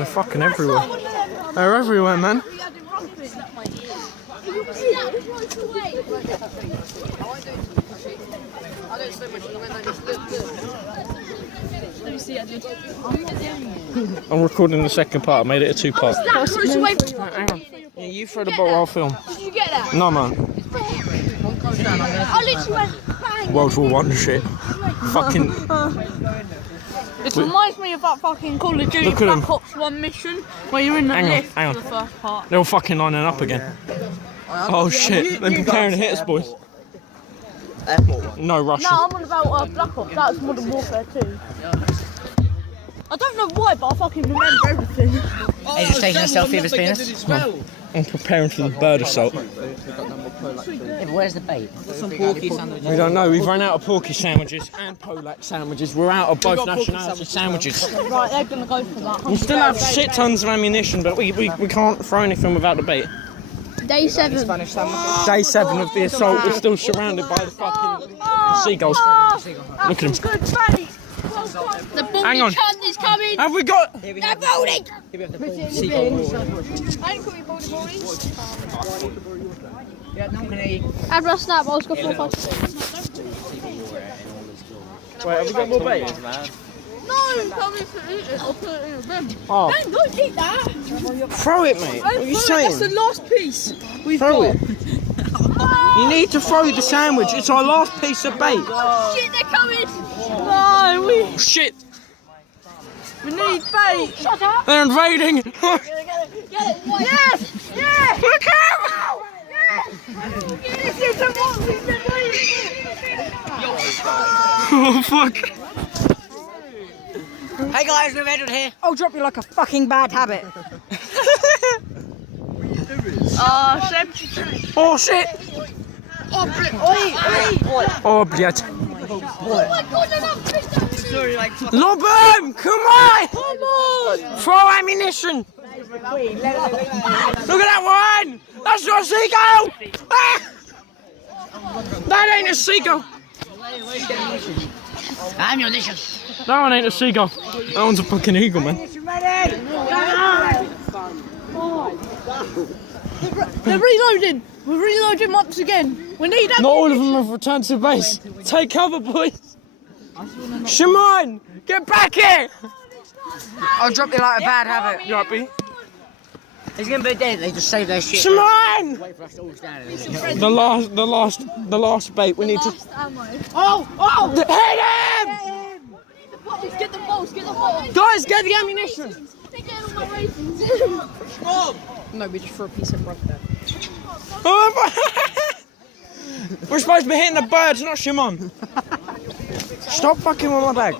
They're fucking everywhere. They're everywhere, man. I'm recording the second part. I made it a two-part. Hang on. Yeah, you throw the ball, I'll film. Did you get that? No, man. I literally went bang. World War One shit. Fucking. It reminds me of that fucking Call of Duty Black Ops 1 mission where you're in the lift for the first part. They're all fucking lining up again. Oh shit, they're preparing to hit us, boys. No, Russian. No, I'm on about Black Ops. That was Modern Warfare 2. I don't know why, but I fucking remember everything. He's just taking a selfie of his penis. I'm preparing for the bird assault. Yeah, but where's the bait? Some porky sandwiches. We don't know. We've run out of porky sandwiches and Polak sandwiches. We're out of both nationality sandwiches. Right, they're gonna go for that. We still have shit tons of ammunition, but we can't throw anything without the bait. Day 7. Day 7 of the assault. We're still surrounded by the fucking seagulls. Look at them. The Hang on. is coming. Have we got? They're boarding. Seagull. I ain't coming boarding. Yeah, no one can hear you. I've lost that, but I was going for 5 Wait, have we got more bait? No, tell me to eat it. I'll put it in a bin. Oh. Ben, don't eat that. Throw it, mate. What are you saying? That's the last piece we've Throw got. it. You need to throw the sandwich. It's our last piece of bait. Oh, shit, they're coming. No, Shit. we need bait. Shut up. They're invading. Get it. Yes. Yes. Look out! This is what we've been waiting for. Oh, fuck. Hey guys, we're Edward here. I'll drop you like a fucking bad habit. Oh, shit. Oh, блядь. Oh my god, they're not big. Lob him! Come on! Throw ammunition! Look at that one! That's not a seagull! Ah! That ain't a seagull! Ammunition. That one ain't a seagull. That one's a fucking eagle, man. They're reloading. We're reloading once again. We need that. Not all of them have returned to base. Take cover, boys. Shimon, get back here! I'll drop you like a bad habit. You happy? He's gonna be dead. They just saved their shit. Shimon! Wait for us to all stand there. The last bait. We need to Oh! hit him! Get the balls, get the balls. Guys, get the ammunition. They're getting all my raisins. No, we just threw a piece of bread there. We're supposed to be hitting the birds, not Shimon. Stop fucking with my bag.